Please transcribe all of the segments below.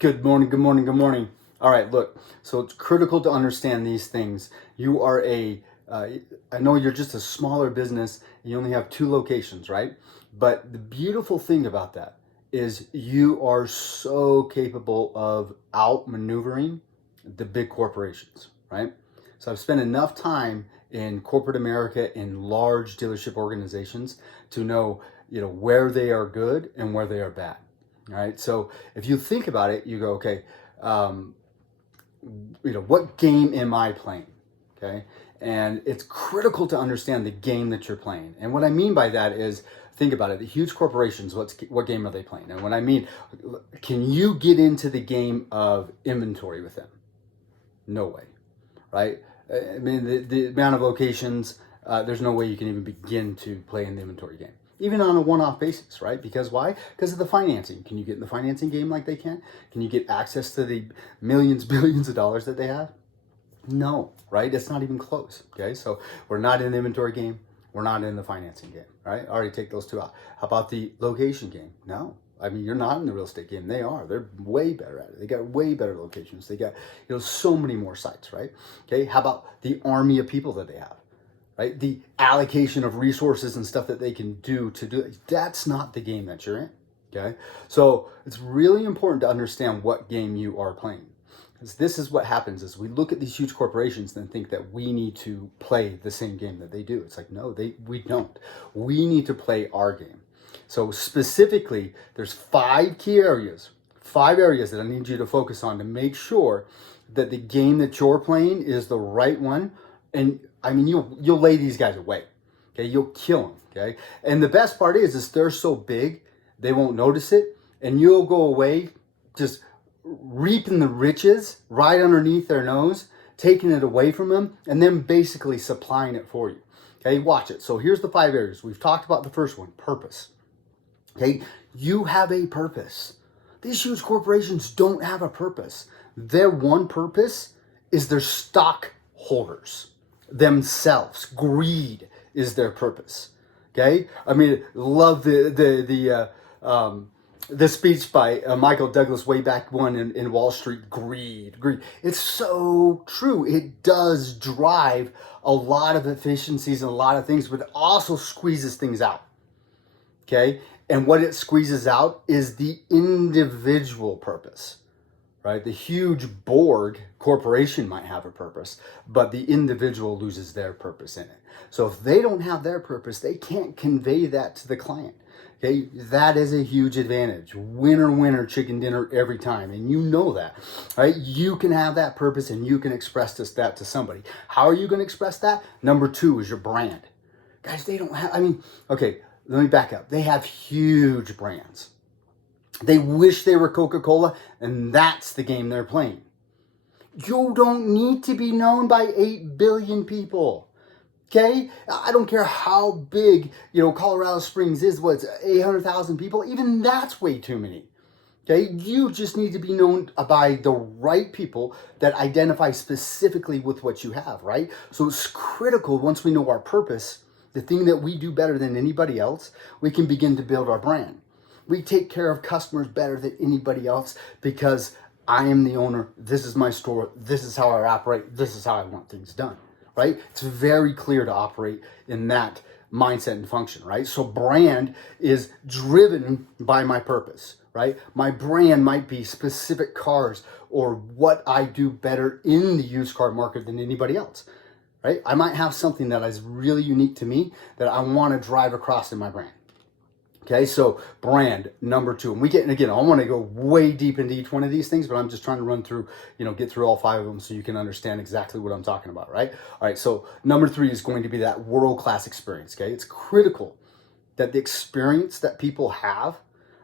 Good morning, good morning, good morning. All right, look, so it's critical to understand these things. You are I know you're just a smaller business, you only have two locations, right? But the beautiful thing about that is you are so capable of outmaneuvering the big corporations, right? So I've spent enough time in corporate America in large dealership organizations to know, where they are good and where they are bad. All right. So if you think about it, you go, okay, um, what game am I playing? Okay. And it's critical to understand the game that you're playing. And what I mean by that is, think about it. The huge corporations, what game are they playing? And what I mean, can you get into the game of inventory with them? No way, right? I mean, the amount of locations, there's no way you can even begin to play in the inventory game, even on a one-off basis, right? Because why? Because of the financing. Can you get in the financing game like they can? Can you get access to the millions, billions of dollars that they have? No, right? It's not even close. Okay, so we're not in the inventory game. We're not in the financing game, right? Already take those two out. How about the location game? No. I mean, you're not in the real estate game. They are. They're way better at it. They got way better locations. They got, so many more sites, right? Okay. How about the army of people that they have, right? The allocation of resources and stuff that they can do to do it. That's not the game that you're in. Okay. So it's really important to understand what game you are playing. Because this is what happens is we look at these huge corporations and think that we need to play the same game that they do. It's like, no, we don't. We need to play our game. So specifically, there's five areas that I need you to focus on to make sure that the game that you're playing is the right one. And I mean, you'll lay these guys away. Okay, you'll kill them. Okay, and the best part is they're so big they won't notice it, and you'll go away just reaping the riches right underneath their nose, taking it away from them, and then basically supplying it for you. Okay, watch it. So here's the five areas. We've talked about the first one, purpose. Okay, you have a purpose. These huge corporations don't have a purpose. Their one purpose is their stockholders themselves. Greed is their purpose. Okay, I mean, love the speech by Michael Douglas way back when in Wall Street. Greed. It's so true. It does drive a lot of efficiencies and a lot of things, but it also squeezes things out. Okay, and what it squeezes out is the individual purpose, right? The huge board corporation might have a purpose, but the individual loses their purpose in it. So if they don't have their purpose, they can't convey that to the client. Okay, that is a huge advantage. Winner, winner, chicken dinner every time. And you know that, right? You can have that purpose and you can express that to somebody. How are you going to express that? Number two is your brand. Guys, they don't have, okay, let me back up. They have huge brands. They wish they were Coca-Cola, and that's the game they're playing. You don't need to be known by 8 billion people. Okay? I don't care how big, Colorado Springs is, 800,000 people? Even that's way too many. Okay? You just need to be known by the right people that identify specifically with what you have, right? So it's critical once we know our purpose, the thing that we do better than anybody else, we can begin to build our brand. We take care of customers better than anybody else because I am the owner. This is my store. This is how I operate. This is how I want things done, right? It's very clear to operate in that mindset and function, right? So brand is driven by my purpose, right? My brand might be specific cars or what I do better in the used car market than anybody else, right? I might have something that is really unique to me that I want to drive across in my brand. Okay, so brand, number two. And again, I want to go way deep into each one of these things, but I'm just trying to run through, get through all five of them so you can understand exactly what I'm talking about, right? All right, so number three is going to be that world-class experience, okay? It's critical that the experience that people have,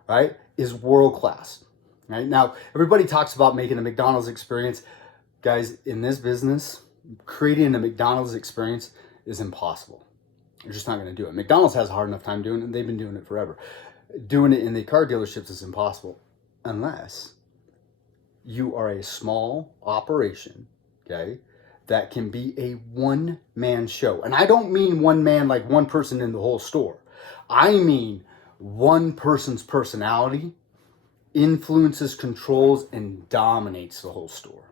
right, is world-class, right? Now, everybody talks about making a McDonald's experience. Guys, in this business, creating a McDonald's experience is impossible. You're just not going to do it. McDonald's has a hard enough time doing it, and they've been doing it forever. Doing it in the car dealerships is impossible unless you are a small operation, okay, that can be a one-man show. And I don't mean one man like one person in the whole store. I mean one person's personality, influences, controls, and dominates the whole store.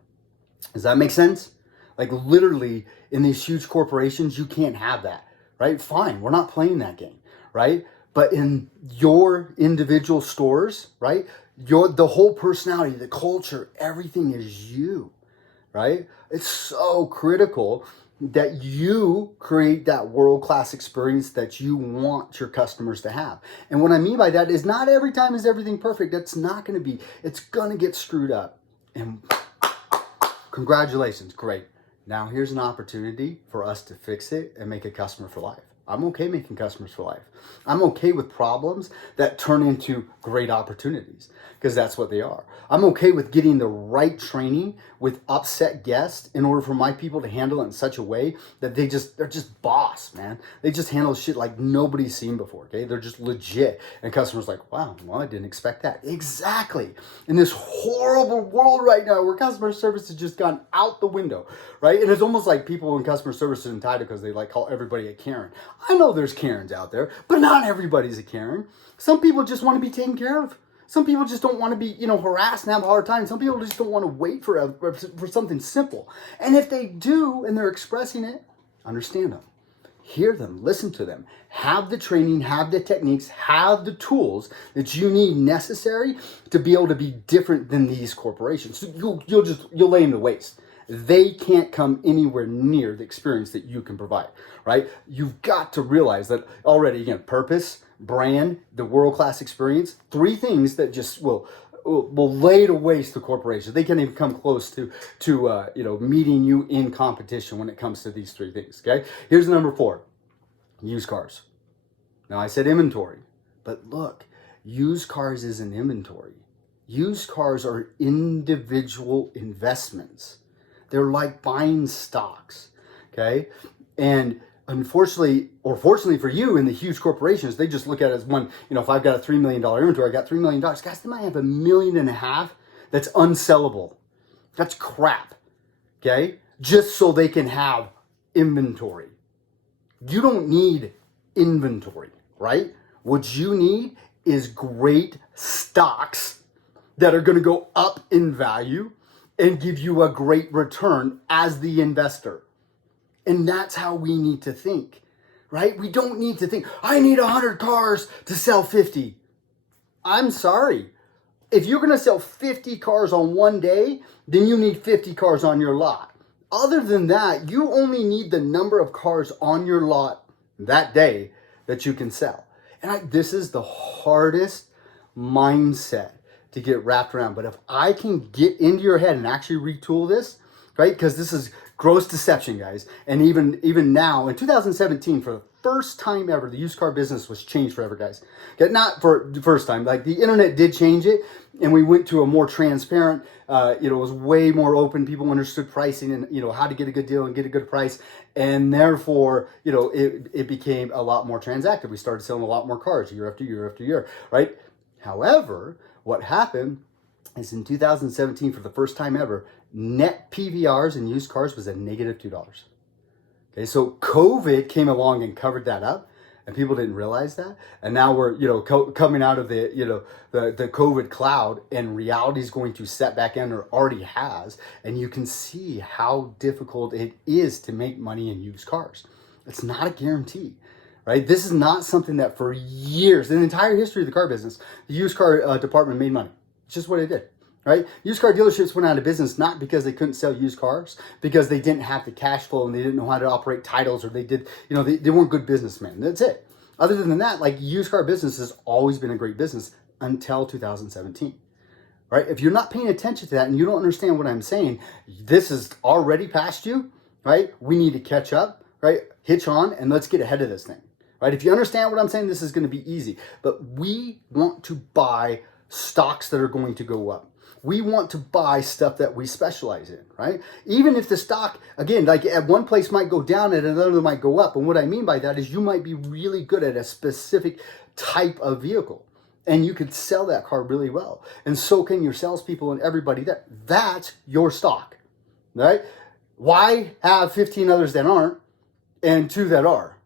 Does that make sense? Like literally in these huge corporations, you can't have that, right? Fine, we're not playing that game, right? But in your individual stores, right? The whole personality, the culture, everything is you, right? It's so critical that you create that world-class experience that you want your customers to have. And what I mean by that is not every time is everything perfect. That's not going to be. It's going to get screwed up. And congratulations, great. Now here's an opportunity for us to fix it and make a customer for life. I'm okay making customers for life. I'm okay with problems that turn into great opportunities because that's what they are. I'm okay with getting the right training with upset guests in order for my people to handle it in such a way that they're just boss, man. They just handle shit like nobody's seen before, okay? They're just legit. And customers like, wow, well, I didn't expect that. Exactly. In this horrible world right now where customer service has just gone out the window, right? And it's almost like people in customer service are entitled because they like call everybody a Karen. I know there's Karens out there, but not everybody's a Karen. Some people just want to be taken care of. Some people just don't want to be, harassed and have a hard time. Some people just don't want to wait for something simple. And if they do and they're expressing it, understand them. Hear them, listen to them, have the training, have the techniques, have the tools that you need necessary to be able to be different than these corporations. So you'll lay in the waste. They can't come anywhere near the experience that you can provide, right? You've got to realize that already, again, purpose, brand, the world-class experience, three things that just will lay to waste the corporation. They can't even come close to meeting you in competition when it comes to these three things, okay? Here's number 4, used cars. Now I said inventory, but look, used cars isn't inventory. Used cars are individual investments. They're like buying stocks, okay? And unfortunately, or fortunately for you in the huge corporations, they just look at it as one, if I've got a $3 million inventory, I got $3 million. Guys, they might have $1.5 million that's unsellable. That's crap, okay? Just so they can have inventory. You don't need inventory, right? What you need is great stocks that are going to go up in value and give you a great return as the investor. And that's how we need to think, right? We don't need to think, I need 100 cars to sell 50. I'm sorry. If you're going to sell 50 cars on one day, then you need 50 cars on your lot. Other than that, you only need the number of cars on your lot that day that you can sell. And this is the hardest mindset to get wrapped around. But if I can get into your head and actually retool this, right? Because this is gross deception, guys. And even now, in 2017, for the first time ever, the used car business was changed forever, guys. Okay, not for the first time. Like the internet did change it, and we went to a more transparent, it was way more open. People understood pricing and, how to get a good deal and get a good price. And therefore, it became a lot more transactive. We started selling a lot more cars year after year after year, right? However, what happened is in 2017, for the first time ever, net PVRs in used cars was a negative $2. Okay, so COVID came along and covered that up, and people didn't realize that. And now we're, coming out of the COVID cloud, and reality is going to set back in, or already has. And you can see how difficult it is to make money in used cars. It's not a guarantee. Right? This is not something that for years, in the entire history of the car business, the used car department made money. It's just what it did, right? Used car dealerships went out of business not because they couldn't sell used cars, because they didn't have the cash flow and they didn't know how to operate titles, or they weren't good businessmen. That's it. Other than that, like, used car business has always been a great business until 2017, right? If you're not paying attention to that and you don't understand what I'm saying, this is already past you, right? We need to catch up, right? Hitch on and let's get ahead of this thing. Right? If you understand what I'm saying, this is going to be easy. But we want to buy stocks that are going to go up. We want to buy stuff that we specialize in, right? Even if the stock, again, like at one place might go down and another might go up. And what I mean by that is you might be really good at a specific type of vehicle, and you could sell that car really well. And so can your salespeople and everybody there. That's your stock, right? Why have 15 others that aren't and 2 that are?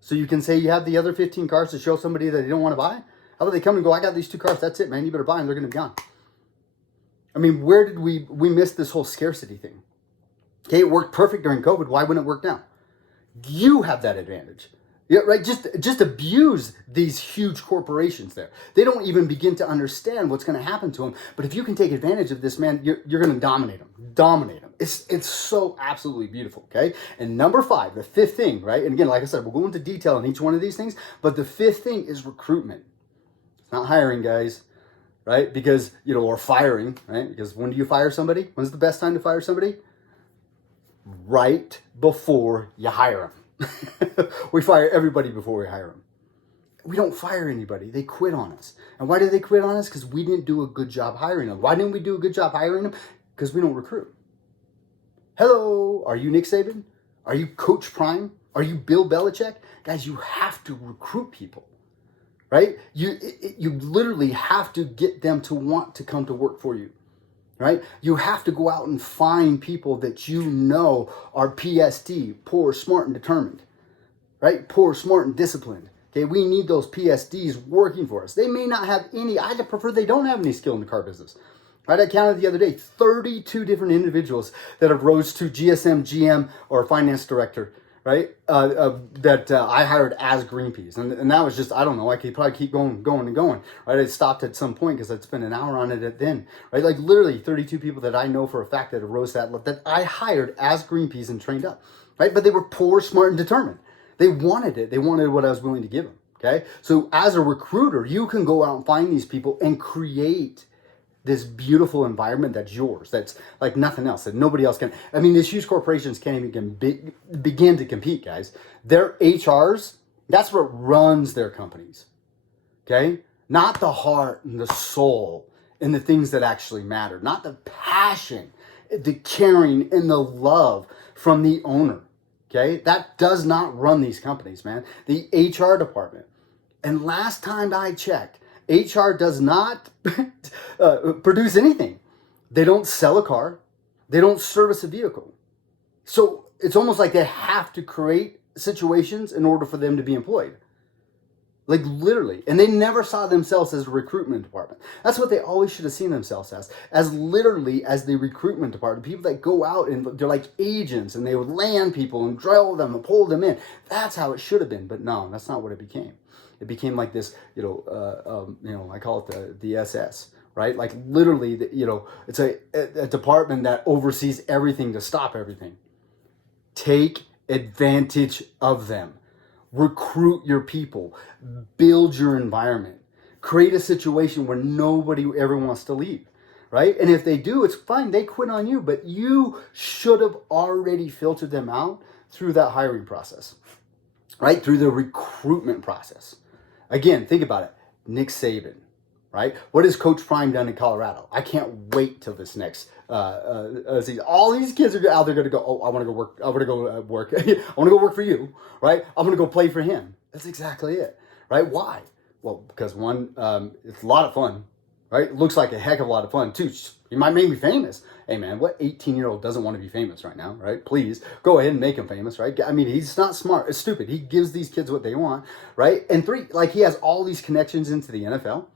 So you can say you have the other 15 cars to show somebody that they don't want to buy? How about they come and go, I got these 2 cars, that's it, man. You better buy them, they're going to be gone. I mean, where did we miss this whole scarcity thing? Okay, it worked perfect during COVID. Why wouldn't it work now? You have that advantage. Yeah, right. Just abuse these huge corporations there. They don't even begin to understand what's going to happen to them. But if you can take advantage of this, man, you're going to dominate them. Dominate them. It's so absolutely beautiful. Okay. And number 5, the 5th thing, right? And again, like I said, we'll go into detail on each one of these things. But the 5th thing is recruitment. It's not hiring, guys, right? Because or firing, right? Because when do you fire somebody? When's the best time to fire somebody? Right before you hire them. We fire everybody before we hire them. We don't fire anybody. They quit on us. And why did they quit on us? Because we didn't do a good job hiring them. Why didn't we do a good job hiring them? Because we don't recruit. Hello, are you Nick Saban? Are you Coach Prime? Are you Bill Belichick? Guys, you have to recruit people, right? You literally have to get them to want to come to work for you. Right? You have to go out and find people that you know are PSD, poor, smart, and determined. Right? Poor, smart, and disciplined. Okay, we need those PSDs working for us. They may not have any, I'd prefer they don't have any skill in the car business. Right? I counted the other day, 32 different individuals that have rose to GSM, GM, or finance director, right? That I hired as Greenpeace. And that was just, I don't know, I could probably keep going, right? I stopped at some point because I'd spent an hour on it then, right? Like literally 32 people that I know for a fact that have rose that I hired as Greenpeace and trained up, right? But they were poor, smart, and determined. They wanted it. They wanted what I was willing to give them, okay? So as a recruiter, you can go out and find these people and create this beautiful environment that's yours, that's like nothing else, that nobody else can. I mean, these huge corporations can't even begin to compete, guys. Their HRs, that's what runs their companies, okay? Not the heart and the soul and the things that actually matter, not the passion, the caring and the love from the owner, okay? That does not run these companies, man. The HR department. And last time I checked, HR does not produce anything. They don't sell a car. They don't service a vehicle. So it's almost like they have to create situations in order for them to be employed. Like literally. And they never saw themselves as a recruitment department. That's what they always should have seen themselves as literally as the recruitment department. People that go out and they're like agents and they would land people and drill them and pull them in. That's how it should have been. But no, that's not what it became. It became like this, I call it the SS, right? Like literally, it's a department that oversees everything to stop everything. Take advantage of them. Recruit your people. Build your environment. Create a situation where nobody ever wants to leave, right? And if they do, it's fine. They quit on you, but you should have already filtered them out through that hiring process, right? Through the recruitment process. Again, think about it. Nick Saban, right? What has Coach Prime done in Colorado? I can't wait till this next season. All these kids are out there going to go, oh, I want to go work. I want to go work. I want to go work for you, right? I'm going to go play for him. That's exactly it, right? Why? Well, because one, it's a lot of fun, right? It looks like a heck of a lot of fun too. You might make me famous. Hey man, what 18-year-old doesn't want to be famous right now, right? Please go ahead and make him famous, right? I mean, he's not smart. It's stupid. He gives these kids what they want, right? And 3, like he has all these connections into the NFL.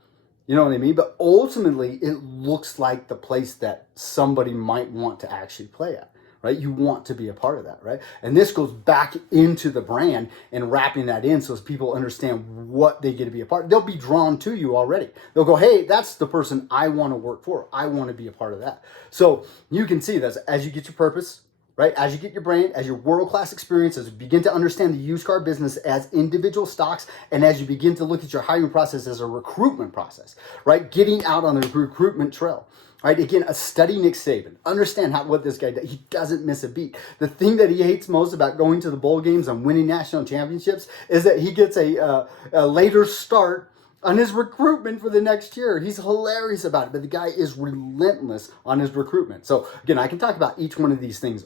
You know what I mean? But ultimately, it looks like the place that somebody might want to actually play at, right? You want to be a part of that, right? And this goes back into the brand and wrapping that in so as people understand what they get to be a part of. They'll be drawn to you already. They'll go, hey, that's the person I want to work for. I want to be a part of that. So you can see that as you get your purpose, right? As you get your brand, as your world-class experience, as you begin to understand the used car business as individual stocks, and as you begin to look at your hiring process as a recruitment process, right? Getting out on the recruitment trail. Right, again, study Nick Saban. Understand what this guy does. He doesn't miss a beat. The thing that he hates most about going to the bowl games and winning national championships is that he gets a later start on his recruitment for the next year. He's hilarious about it, but the guy is relentless on his recruitment. So again, I can talk about each one of these things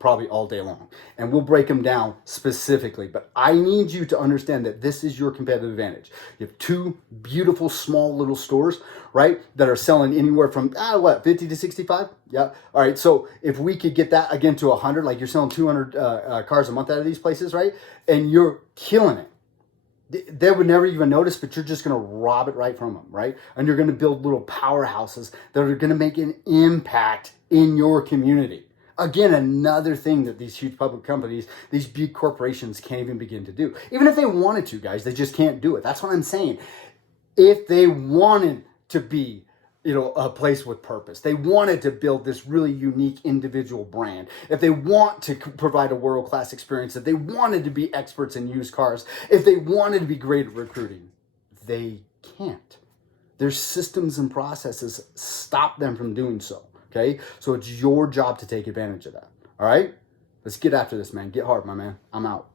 probably all day long, and we'll break them down specifically. But I need you to understand that this is your competitive advantage. You have 2 beautiful small little stores, right, that are selling anywhere from 50 to 65. Yeah. All right. So if we could get that again to 100, like you're selling 200 cars a month out of these places, right, and you're killing it. They would never even notice, but you're just going to rob it right from them, right? And you're going to build little powerhouses that are going to make an impact in your community. Again, another thing that these huge public companies, these big corporations can't even begin to do. Even if they wanted to, guys, they just can't do it. That's what I'm saying. If they wanted to be, a place with purpose, they wanted to build this really unique individual brand, if they want to provide a world-class experience, if they wanted to be experts in used cars, if they wanted to be great at recruiting, they can't. Their systems and processes stop them from doing so. Okay, so it's your job to take advantage of that. All right, let's get after this, man. Get hard, my man. I'm out.